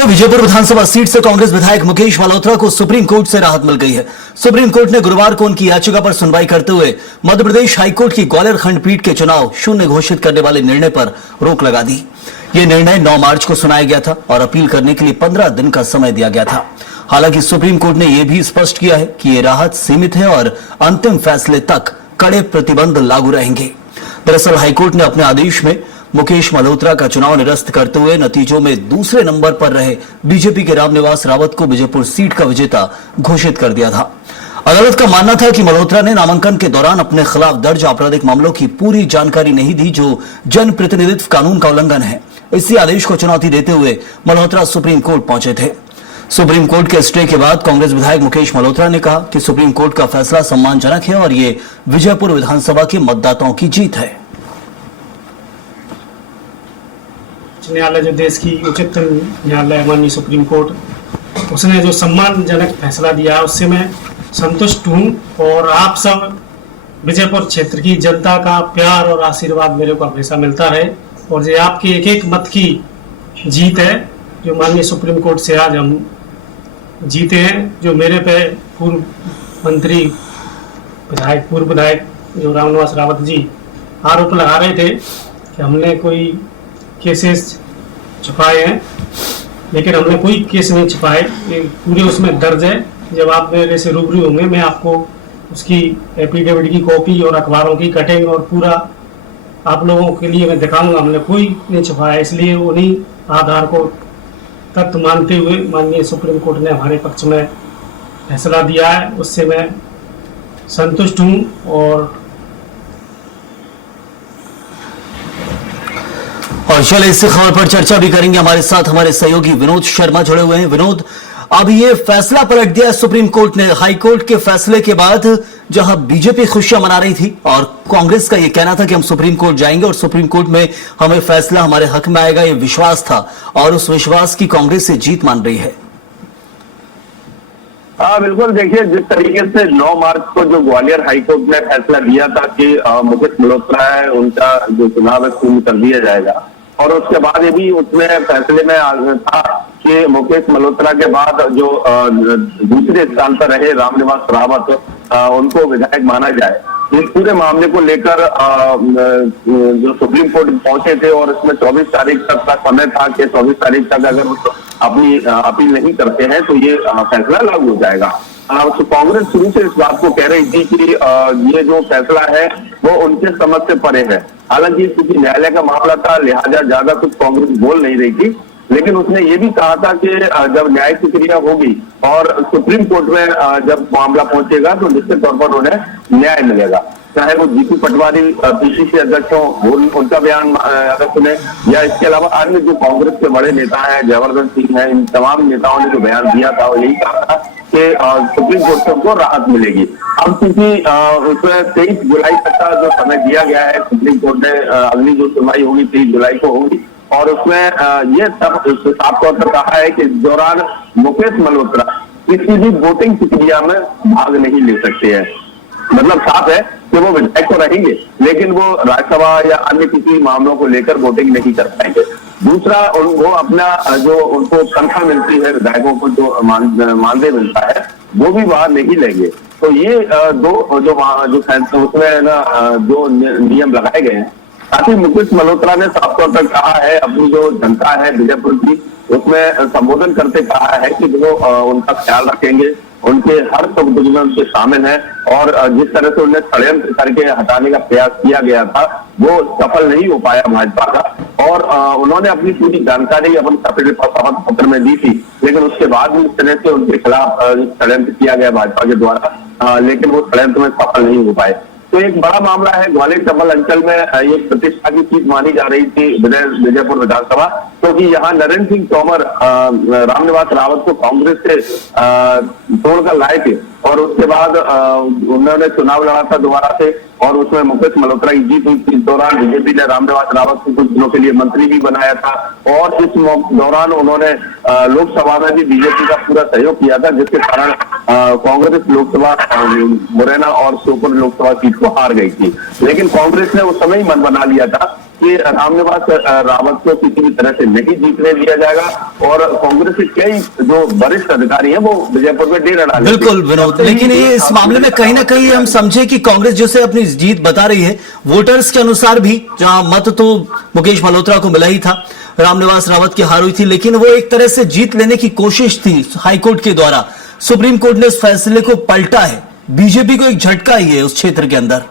में विजयपुर विधानसभा सीट से कांग्रेस विधायक मुकेश मल्होत्रा को सुप्रीम कोर्ट से राहत मिल गई है। सुप्रीम कोर्ट ने गुरुवार को उनकी याचिका पर सुनवाई करते हुए मध्य प्रदेश हाईकोर्ट की ग्वालियर खंडपीठ के चुनाव शून्य घोषित करने वाले निर्णय पर रोक लगा दी। यह निर्णय 9 मार्च को सुनाया गया था और अपील करने के लिए 15 दिन का समय दिया गया था। हालांकि सुप्रीम कोर्ट ने यह भी स्पष्ट किया है कि यह राहत सीमित है और अंतिम फैसले तक कड़े प्रतिबंध लागू रहेंगे। दरअसल हाईकोर्ट ने अपने आदेश में मुकेश मल्होत्रा का चुनाव निरस्त करते हुए नतीजों में दूसरे नंबर पर रहे बीजेपी के रामनिवास रावत को विजयपुर सीट का विजेता घोषित कर दिया था। अदालत का मानना था कि मल्होत्रा ने नामांकन के दौरान अपने खिलाफ दर्ज आपराधिक मामलों की पूरी जानकारी नहीं दी, जो जन प्रतिनिधित्व कानून का उल्लंघन है। इसी आदेश को चुनौती देते हुए मल्होत्रा सुप्रीम कोर्ट पहुंचे थे। सुप्रीम कोर्ट के स्टे के बाद कांग्रेस विधायक मुकेश मल्होत्रा ने कहा कि सुप्रीम कोर्ट का फैसला सम्मानजनक है और ये विजयपुर विधानसभा के मतदाताओं की जीत है। न्यायालय जो देश की उच्च न्यायालय माननीय सुप्रीम कोर्ट, उसने जो सम्मानजनक फैसला दिया है उससे मैं संतुष्ट हूँ और आप सब विजयपुर क्षेत्र की जनता का प्यार और आशीर्वाद मेरे को हमेशा मिलता रहे और ये आपके एक एक मत की जीत है जो माननीय सुप्रीम कोर्ट से आज हम जीते हैं। जो मेरे पे पूर्व मंत्री पूर्व विधायक जो रामनिवास रावत जी आरोप लगा रहे थे कि हमने कोई केसेस छुपाए हैं, लेकिन हमने कोई केस नहीं छुपाए, पूरे उसमें दर्ज है। जब आप मेरे से रूबरू होंगे मैं आपको उसकी एफिडेविट की कॉपी और अखबारों की कटिंग और पूरा आप लोगों के लिए मैं दिखाऊंगा। हमने कोई नहीं छुपाया, इसलिए उन्हीं आधार को तथ्य मानते हुए माननीय सुप्रीम कोर्ट ने हमारे पक्ष में फैसला दिया है, उससे मैं संतुष्ट हूँ। और चले इस खबर पर चर्चा भी करेंगे। हमारे साथ हमारे सहयोगी विनोद शर्मा जुड़े हुए हैं। विनोद, अब ये फैसला पलट दिया सुप्रीम कोर्ट ने। हाई कोर्ट के फैसले के बाद जहां बीजेपी खुशियां मना रही थी और कांग्रेस का ये कहना था कि हम सुप्रीम कोर्ट जाएंगे और सुप्रीम कोर्ट में हमें फैसला हमारे हक में आएगा, ये विश्वास था और उस विश्वास की कांग्रेस से जीत मान रही है। हाँ बिल्कुल, देखिए जिस तरीके से 9 मार्च को जो ग्वालियर हाईकोर्ट ने फैसला दिया था कि मुकेश मल्होत्रा है उनका जो चुनाव है शून्य कर दिया जाएगा, और उसके बाद ये भी उसमें फैसले में था कि मुकेश मल्होत्रा के बाद जो दूसरे स्थान पर रहे रामनिवास रावत उनको विधायक माना जाए। इस पूरे मामले को लेकर जो सुप्रीम कोर्ट पहुंचे थे और इसमें 24 तारीख तक का समय था कि 24 तारीख तक अगर अपनी अपील नहीं करते हैं तो ये फैसला लागू हो जाएगा। तो कांग्रेस शुरू से इस बात को कह रही थी कि ये जो फैसला है वो उनके समझ से परे है। हालांकि क्योंकि न्यायालय का मामला था लिहाजा ज्यादा कुछ कांग्रेस बोल नहीं रही थी, लेकिन उसने ये भी कहा था कि जब न्याय की क्रिया होगी और सुप्रीम कोर्ट में जब मामला पहुंचेगा तो निश्चित तौर पर उन्हें न्याय मिलेगा। चाहे वो जीतू पटवारी पीसीसी अध्यक्ष हो, उनका बयान अगर सुने, या इसके अलावा अन्य जो कांग्रेस के बड़े नेता हैं, जयवर्धन सिंह हैं, इन तमाम नेताओं ने जो बयान दिया था वो यही कहा था कि सुप्रीम कोर्ट से उनको राहत मिलेगी। अब क्योंकि उसमें 23 जुलाई तक का जो समय दिया गया है, सुप्रीम कोर्ट ने अगली जो सुनवाई होगी 23 जुलाई को होगी और उसमें ये सब साफ तौर पर कहा है कि इस दौरान मुकेश मल्होत्रा किसी भी वोटिंग प्रक्रिया में भाग नहीं ले सकते हैं। मतलब साफ है कि वो विधायक तो रहेंगे लेकिन वो राज्यसभा या अन्य किसी मामलों को लेकर वोटिंग नहीं कर पाएंगे। दूसरा, वो अपना जो उनको तनख्वाह मिलती है विधायकों को जो मानदेय मिलता है वो भी वहां नहीं लेंगे। तो ये दो जो उसमें ना जो नियम लगाए गए हैं, ताकि मुकेश मल्होत्रा ने साफ तौर पर कहा है, अपनी जो जनता है विजयपुर की उसमें संबोधन करते कहा है कि वो उनका ख्याल रखेंगे, उनके हर सुख दुख में उनके शामिल हैं और जिस तरह से उन्हें षड्यंत्र करके हटाने का प्रयास किया गया था वो सफल नहीं हो पाया भाजपा का। और उन्होंने अपनी पूरी जानकारी अपन शपथ पत्र में दी थी, लेकिन उसके बाद भी इस तरह से उनके खिलाफ षड्यंत्र किया गया भाजपा के द्वारा, लेकिन वो षड्यंत्र में सफल नहीं हो पाए। तो एक बड़ा मामला है, ग्वालियर चंबल अंचल में एक प्रतिष्ठा की सीट मानी जा रही थी विजयपुर विधानसभा, क्योंकि यहाँ नरेंद्र सिंह तोमर रामनिवास रावत को कांग्रेस से तोड़कर लाए थे और उसके बाद उन्होंने चुनाव लड़ा था दोबारा से और उसमें मुकेश मल्होत्रा की जीत हुई। इस दौरान बीजेपी ने रामनिवास रावत को कुछ दिनों के लिए मंत्री भी बनाया था और इस दौरान उन्होंने लोकसभा में भी बीजेपी का पूरा सहयोग किया था, जिसके कारण कांग्रेस लोकसभा मुरैना और श्योपुर लोकसभा सीट को हार गई थी। लेकिन कांग्रेस ने उस समय ही मन बना लिया था कि रामनिवास रावत को किसी भी तरह से नहीं जीतने दिया जाएगा और कांग्रेस के कई जो वरिष्ठ अधिकारी हैं वो विजयपुर में डेरा डाले। बिल्कुल विनोद, लेकिन ये इस मामले में कहीं ना कहीं हम समझे कि कांग्रेस जैसे अपनी जीत बता रही है, वोटर्स के अनुसार भी, जहां मत तो मुकेश मल्होत्रा को मिला ही था, रामनिवास रावत की हार हुई थी, लेकिन वो एक तरह से जीत लेने की कोशिश थी हाईकोर्ट के द्वारा। सुप्रीम कोर्ट ने उस फैसले को पलटा है, बीजेपी को एक झटका ही है उस क्षेत्र के अंदर।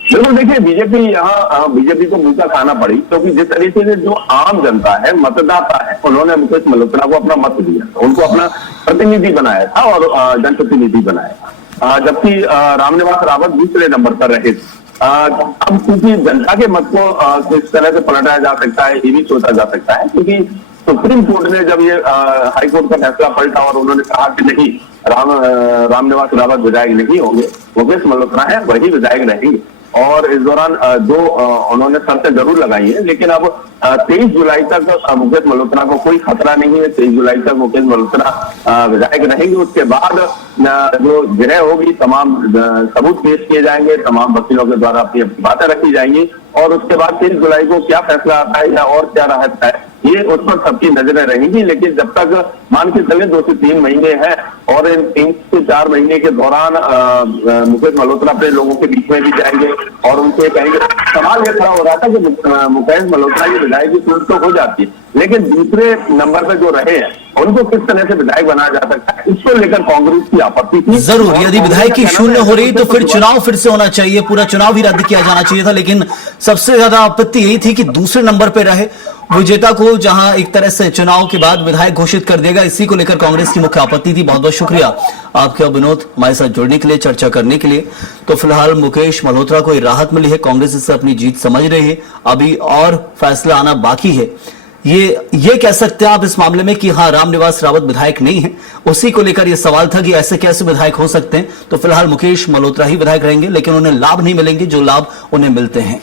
बिल्कुल, देखिए बीजेपी को मुंह खाना पड़ी, क्योंकि जिस तरीके से जो आम जनता है, मतदाता है, उन्होंने मुकेश मल्होत्रा को अपना मत दिया, उनको अपना प्रतिनिधि बनाया था और जनप्रतिनिधि बनाया था, जबकि रामनिवास रावत दूसरे नंबर पर रहे थे। अब क्योंकि जनता के मत को किस तरह से पलटाया जा सकता है ये भी सोचा जा सकता है, क्योंकि सुप्रीम कोर्ट ने जब ये हाईकोर्ट का फैसला पलटा और उन्होंने कहा कि नहीं, रामनिवास रावत विधायक नहीं होंगे, मुकेश मल्होत्रा है वही विधायक रहेंगे, और इस दौरान जो उन्होंने शर्तें जरूर लगाई है, लेकिन अब 23 जुलाई तक मुकेश मल्होत्रा को कोई खतरा नहीं है। 23 जुलाई तक मुकेश मल्होत्रा विधायक रहेंगे। उसके बाद जो जिरह होगी, तमाम सबूत पेश किए जाएंगे, तमाम वकीलों के द्वारा अपनी बातें रखी जाएंगी, और उसके बाद 23 जुलाई को क्या फैसला आता है या और क्या रहता है ये उस पर सबकी नजरें रहेंगी। लेकिन जब तक मान के चले 2 से 3 महीने हैं और इन 3 से 4 महीने के दौरान मुकेश मल्होत्रा अपने लोगों के बीच में भी जाएंगे और उनसे कहेंगे। सवाल ये खड़ा हो रहा था कि मुकेश मल्होत्रा की विधायक की चुनाव तो हो जाती है, लेकिन दूसरे नंबर पर जो रहे हैं उनको किस तरह से विधायक बनाया जा सकता है, इसको लेकर कांग्रेस की आपत्ति थी। जरूर, यदि विधायक की शून्य हो रही तो फिर चुनाव फिर से होना चाहिए, पूरा चुनाव ही रद्द किया जाना चाहिए था। लेकिन सबसे ज्यादा आपत्ति यही थी कि दूसरे नंबर पर रहे विजेता को, जहां एक तरह से चुनाव के बाद विधायक घोषित कर देगा, इसी को लेकर कांग्रेस की मुख्य आपत्ति थी। बहुत बहुत शुक्रिया आपके और विनोद हमारे साथ जुड़ने के लिए, चर्चा करने के लिए। तो फिलहाल मुकेश मल्होत्रा को राहत मिली है, कांग्रेस इससे अपनी जीत समझ रही है, अभी और फैसला आना बाकी है। ये कह सकते हैं आप इस मामले में कि हाँ, रामनिवास रावत विधायक नहीं है, उसी को लेकर यह सवाल था कि ऐसे कैसे विधायक हो सकते हैं। तो फिलहाल मुकेश मल्होत्रा ही विधायक रहेंगे, लेकिन उन्हें लाभ नहीं मिलेंगे जो लाभ उन्हें मिलते हैं।